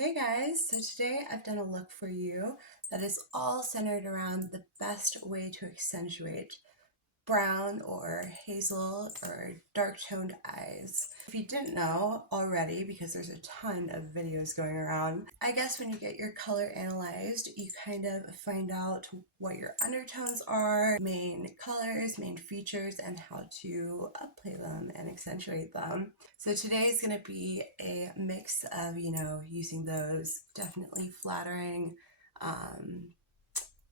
Hey guys, so today I've done a look for you that is all centered around the best way to accentuate brown or hazel or dark toned eyes. If you didn't know already, because there's a ton of videos going around, I guess when you get your color analyzed, you kind of find out what your undertones are, main colors, main features, and how to upplay them and accentuate them. So today is going to be a mix of, using those definitely flattering,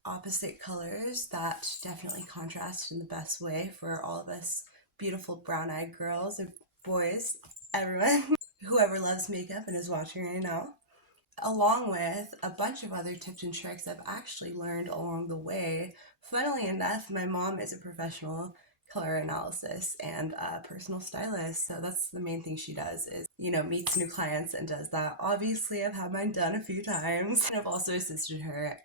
opposite colors that definitely contrast in the best way for all of us beautiful brown-eyed girls and boys, everyone, whoever loves makeup and is watching right now, along with a bunch of other tips and tricks I've actually learned along the way. Funnily enough, my mom is a professional color analysis and a personal stylist, so that's the main thing she does is, meets new clients and does that. Obviously, I've had mine done a few times, and I've also assisted her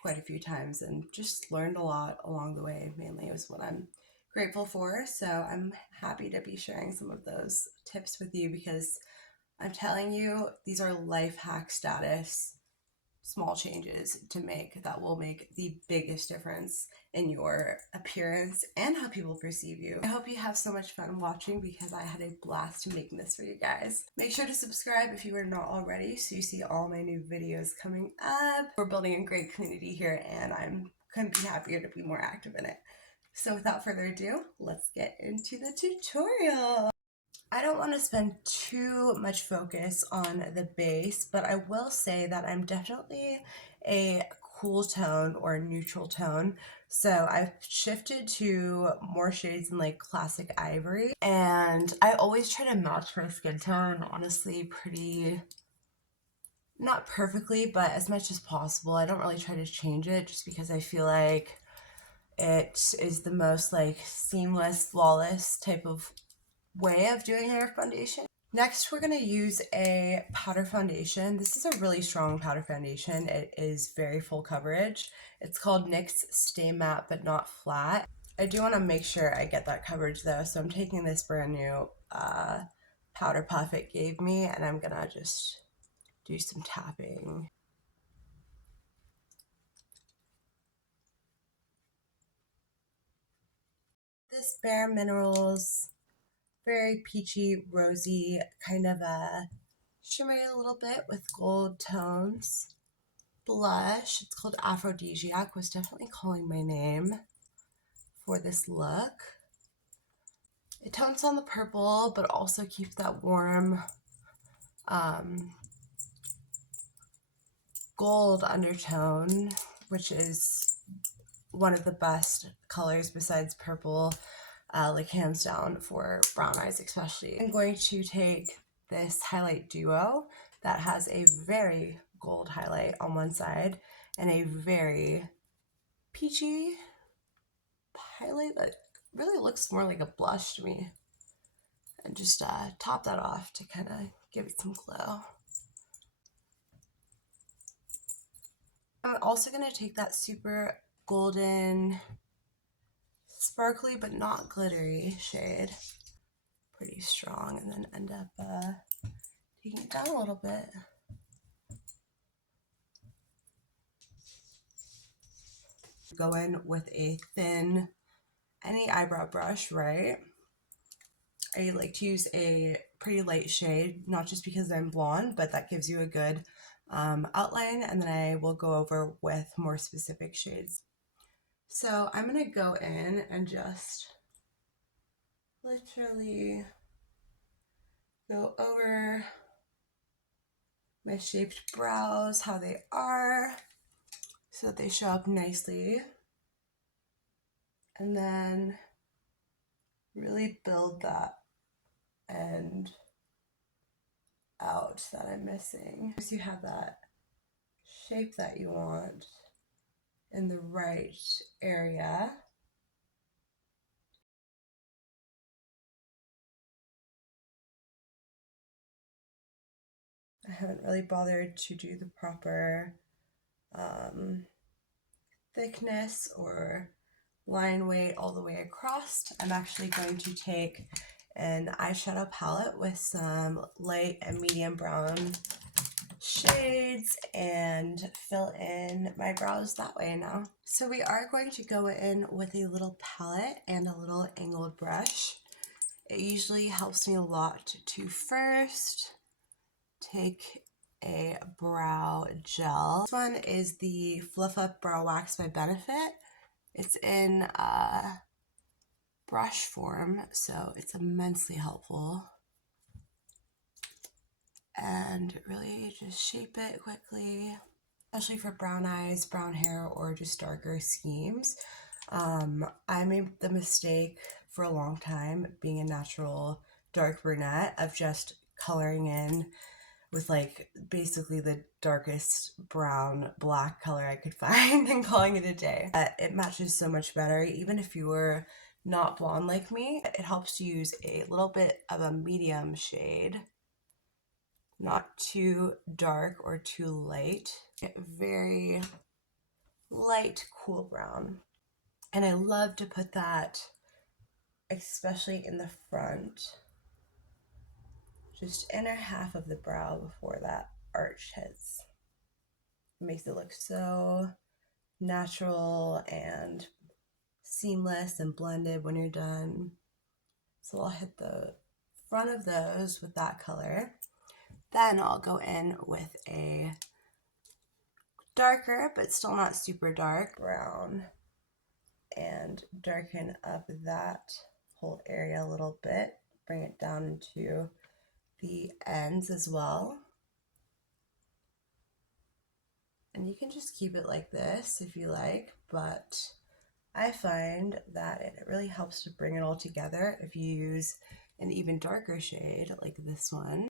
quite a few times and just learned a lot along the way. Mainly is what I'm grateful for, so I'm happy to be sharing some of those tips with you because I'm telling you, these are life hack status small changes to make that will make the biggest difference in your appearance and how people perceive you. I hope you have so much fun watching because I had a blast making this for you guys. Make sure to subscribe if you are not already so you see all my new videos coming up. We're building a great community here and I couldn't be happier to be more active in it. So without further ado, let's get into the tutorial. I don't want to spend too much focus on the base, but I will say that I'm definitely a cool tone or neutral tone. So I've shifted to more shades in like classic ivory, and I always try to match my skin tone, honestly, pretty, not perfectly, but as much as possible. I don't really try to change it just because I feel like it is the most like seamless, flawless type of way of doing hair foundation. Next, we're going to use a powder foundation. This is a really strong powder foundation. It is very full coverage. It's called NYX Stay Matte But Not Flat. I do want to make sure I get that coverage though, so I'm taking this brand new powder puff it gave me and I'm going to just do some tapping. This Bare Minerals, very peachy, rosy, kind of a shimmery a little bit with gold tones. Blush, it's called Aphrodisiac, was definitely calling my name for this look. It tones on the purple, but also keeps that warm gold undertone, which is one of the best colors besides purple, like hands down for brown eyes especially. I'm going to take this highlight duo that has a very gold highlight on one side and a very peachy highlight that really looks more like a blush to me, and just top that off to kind of give it some glow. I'm also going to take that super golden, sparkly but not glittery shade, pretty strong, and then end up taking it down a little bit. Go in with a thin, any eyebrow brush, right? I like to use a pretty light shade, not just because I'm blonde, but that gives you a good outline, and then I will go over with more specific shades. So I'm going to go in and just literally go over my shaped brows, how they are, so that they show up nicely, and then really build that end out that I'm missing. So you have that shape that you want in the right area. I haven't really bothered to do the proper thickness or line weight all the way across. I'm actually going to take an eyeshadow palette with some light and medium brown shades and fill in my brows that way now. So we are going to go in with a little palette and a little angled brush. It usually helps me a lot to first take a brow gel. This one is the Fluff Up Brow Wax by Benefit. It's in brush form, so it's immensely helpful. And really just shape it quickly, especially for brown eyes, brown hair, or just darker schemes. I made the mistake for a long time, being a natural dark brunette, of just coloring in with like basically the darkest brown black color I could find and calling it a day. But it matches so much better. Even if you were not blonde like me, it helps to use a little bit of a medium shade, not too dark or too light. Very light cool brown. And I love to put that especially in the front, just inner half of the brow before that arch hits. It makes it look so natural and seamless and blended when you're done. So I'll hit the front of those with that color. Then I'll go in with a darker, but still not super dark, brown, and darken up that whole area a little bit. Bring it down into the ends as well. And you can just keep it like this if you like, but I find that it really helps to bring it all together if you use an even darker shade like this one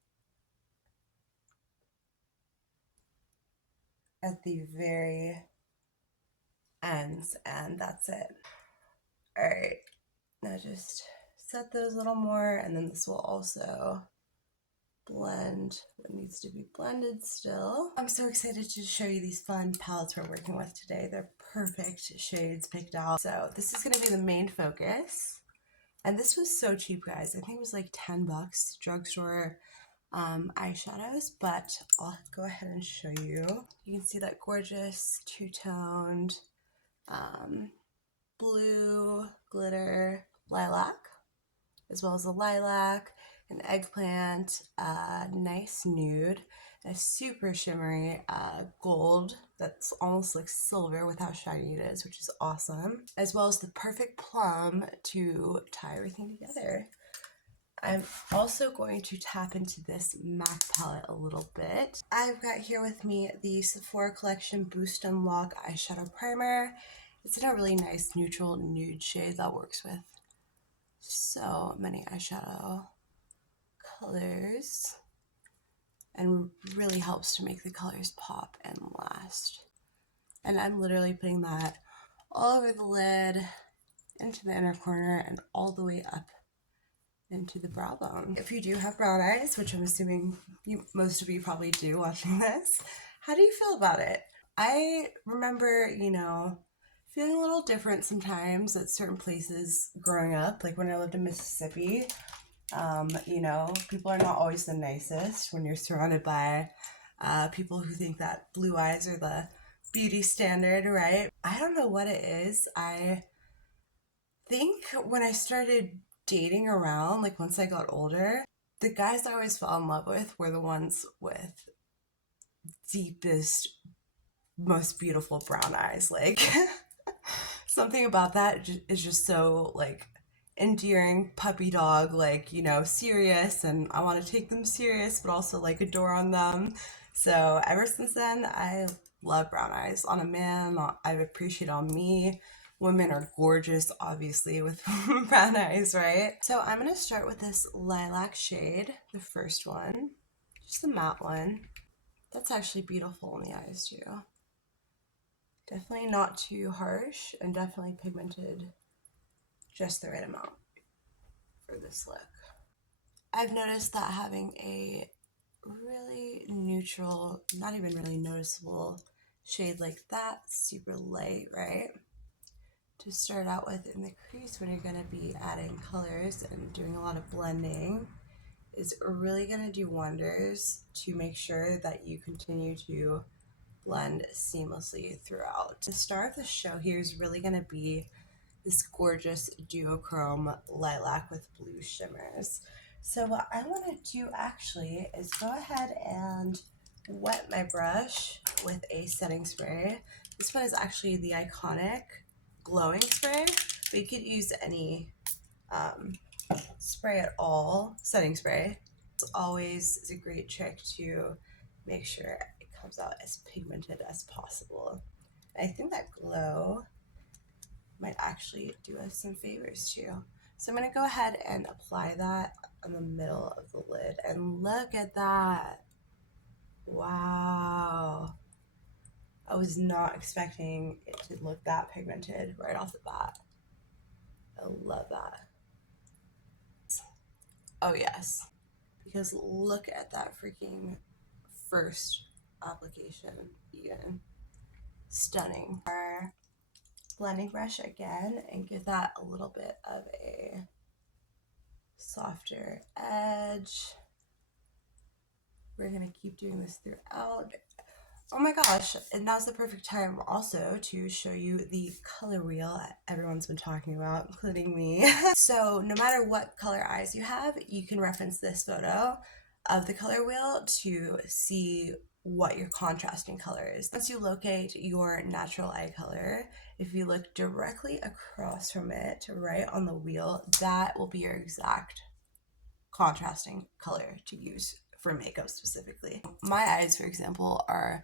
at the very ends, and that's it. All right, now just set those a little more, and then this will also blend what needs to be blended still. I'm so excited to show you these fun palettes we're working with today. They're perfect shades picked out. So this is gonna be the main focus. And this was so cheap, guys. I think it was like 10 bucks, drugstore eyeshadows, but I'll go ahead and show you. You can see that gorgeous two-toned blue glitter lilac, as well as a lilac, an eggplant, nice nude, a super shimmery gold that's almost like silver with how shiny it is, which is awesome, as well as the perfect plum to tie everything together. I'm also going to tap into this MAC palette a little bit. I've got here with me the Sephora Collection Boost and Lock Eyeshadow Primer. It's in a really nice neutral nude shade that works with so many eyeshadow colors and really helps to make the colors pop and last. And I'm literally putting that all over the lid, into the inner corner, and all the way up into the brow bone. If you do have brown eyes, which I'm assuming most of you probably do watching this, how do you feel about it? I remember, feeling a little different sometimes at certain places growing up, like when I lived in Mississippi. People are not always the nicest when you're surrounded by people who think that blue eyes are the beauty standard, right? I don't know what it is. I think when I started dating around, like once I got older, the guys I always fell in love with were the ones with deepest, most beautiful brown eyes. Like something about that is just so like endearing, puppy dog, like, serious, and I want to take them serious but also like adore on them. So ever since then, I love brown eyes on a man. I appreciate on me. Women are gorgeous, obviously, with brown eyes, right? So I'm going to start with this lilac shade, the first one, just the matte one. That's actually beautiful in the eyes too. Definitely not too harsh, and definitely pigmented just the right amount for this look. I've noticed that having a really neutral, not even really noticeable shade like that, super light, right, to start out with in the crease when you're going to be adding colors and doing a lot of blending, is really going to do wonders to make sure that you continue to blend seamlessly throughout. The star of the show here is really going to be this gorgeous duochrome lilac with blue shimmers. So what I want to do actually is go ahead and wet my brush with a setting spray. This one is actually the Iconic glowing spray, but you could use any spray at all, setting spray. It's always a great trick to make sure it comes out as pigmented as possible. I think that glow might actually do us some favors too. So I'm going to go ahead and apply that on the middle of the lid, and look at that. Wow. I was not expecting it to look that pigmented right off the bat. I love that. Oh yes, because look at that freaking first application, even. Stunning. Our blending brush again and give that a little bit of a softer edge. We're gonna keep doing this throughout. Oh my gosh, and now's the perfect time also to show you the color wheel everyone's been talking about, including me. So no matter what color eyes you have, you can reference this photo of the color wheel to see what your contrasting color is. Once you locate your natural eye color, if you look directly across from it, right on the wheel, that will be your exact contrasting color to use for makeup specifically. My eyes, for example, are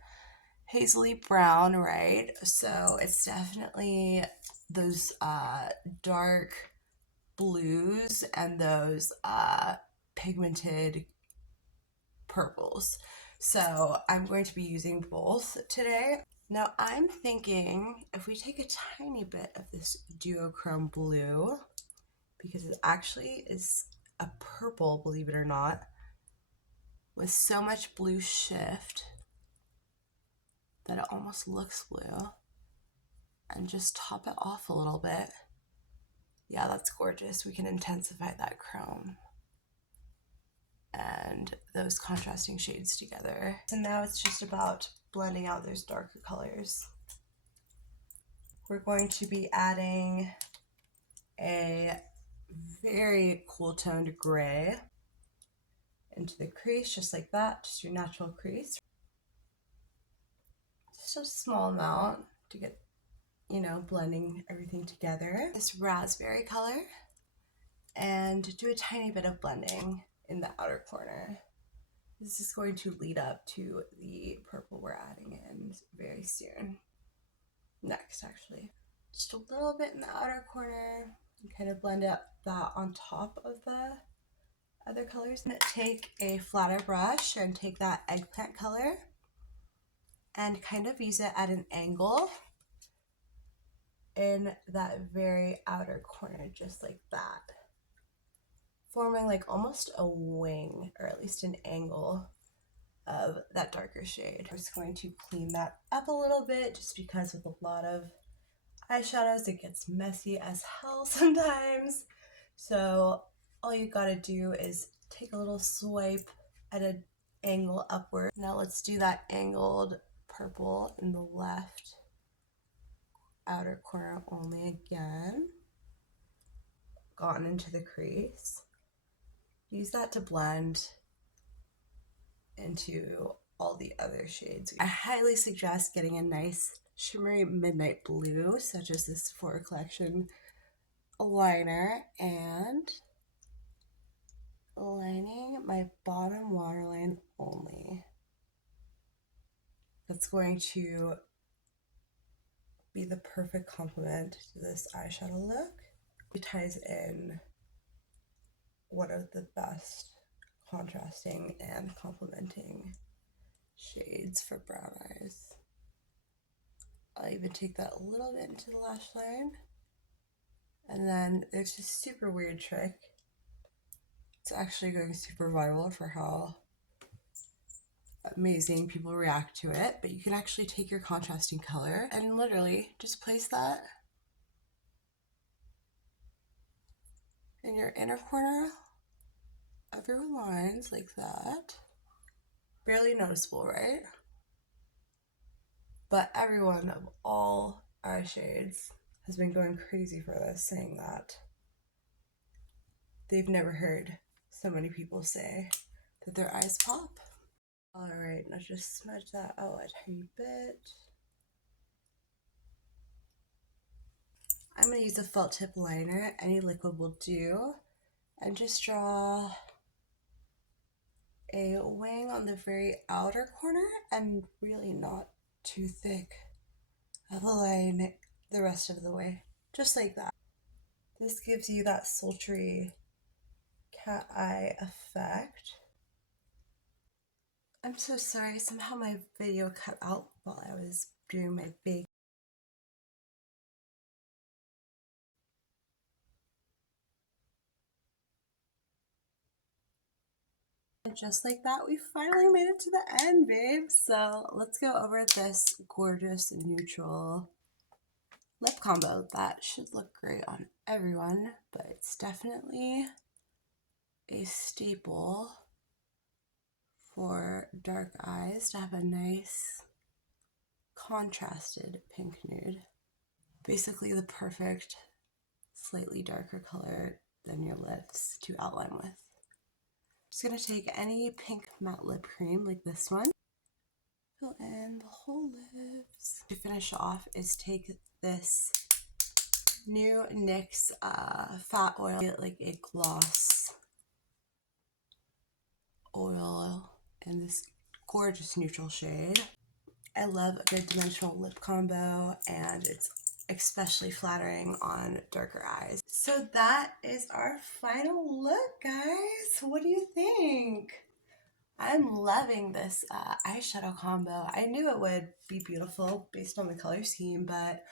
hazily brown, right? So it's definitely those dark blues and those pigmented purples. So I'm going to be using both today. Now I'm thinking if we take a tiny bit of this duochrome blue, because it actually is a purple, believe it or not, with so much blue shift that it almost looks blue, and just top it off a little bit. Yeah, that's gorgeous. We can intensify that chrome and those contrasting shades together. So now it's just about blending out those darker colors. We're going to be adding a very cool toned gray into the crease, just like that, just your natural crease. Just a small amount to get, you know, blending everything together. This raspberry color, and do a tiny bit of blending in the outer corner. This is going to lead up to the purple we're adding in very soon. Next, actually. Just a little bit in the outer corner, and kind of blend up that on top of the other colors. And take a flatter brush and take that eggplant color and kind of use it at an angle in that very outer corner, just like that, forming like almost a wing, or at least an angle of that darker shade. I'm just going to clean that up a little bit, just because with a lot of eyeshadows it gets messy as hell sometimes. So all you gotta do is take a little swipe at an angle upward. Now let's do that angled purple in the left outer corner only again. Gone into the crease. Use that to blend into all the other shades. I highly suggest getting a nice shimmery midnight blue, such as this Sephora collection liner, and lining my bottom waterline only. That's going to be the perfect complement to this eyeshadow look. It ties in one of the best contrasting and complementing shades for brown eyes. I'll even take that a little bit into the lash line. And then there's this super weird trick. It's actually going super viral for how amazing people react to it, but you can actually take your contrasting color and literally just place that in your inner corner everyone lines like that. Barely noticeable, right? But everyone of all eye shades has been going crazy for this, saying that they've never heard so many people say that their eyes pop. Alright, now just smudge that out a tiny bit. I'm going to use a felt tip liner, any liquid will do, and just draw a wing on the very outer corner and really not too thick of a line the rest of the way, just like that. This gives you that sultry cat eye effect. I'm so sorry, somehow my video cut out while I was doing my bake. And just like that, we finally made it to the end, babe. So let's go over this gorgeous neutral lip combo. That should look great on everyone, but it's definitely a staple for dark eyes to have a nice contrasted pink nude. Basically the perfect slightly darker color than your lips to outline with. Just gonna take any pink matte lip cream like this one, fill in the whole lips. To finish off is take this new NYX fat oil, get like a gloss oil in this gorgeous neutral shade. I love a good dimensional lip combo, and it's especially flattering on darker eyes. So that is our final look, guys. What do you think? I'm loving this eyeshadow combo. I knew it would be beautiful based on the color scheme, but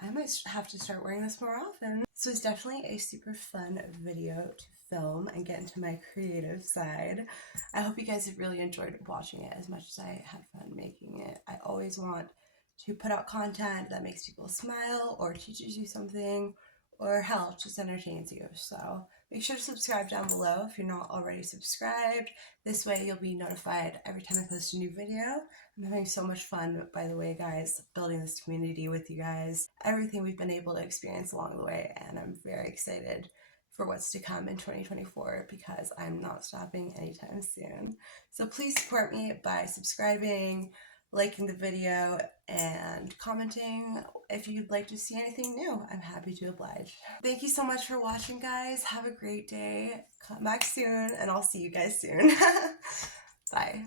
I might have to start wearing this more often. So it's definitely a super fun video to film and get into my creative side. I hope you guys have really enjoyed watching it as much as I had fun making it. I always want to put out content that makes people smile or teaches you something, or hell, just entertains you. So make sure to subscribe down below if you're not already subscribed. This way you'll be notified every time I post a new video. I'm having so much fun, by the way, guys, building this community with you guys, everything we've been able to experience along the way, and I'm very excited for what's to come in 2024 because I'm not stopping anytime soon. So please support me by subscribing, liking the video, and commenting if you'd like to see anything new. I'm happy to oblige. Thank you so much for watching, guys. Have a great day. Come back soon, and I'll see you guys soon. Bye.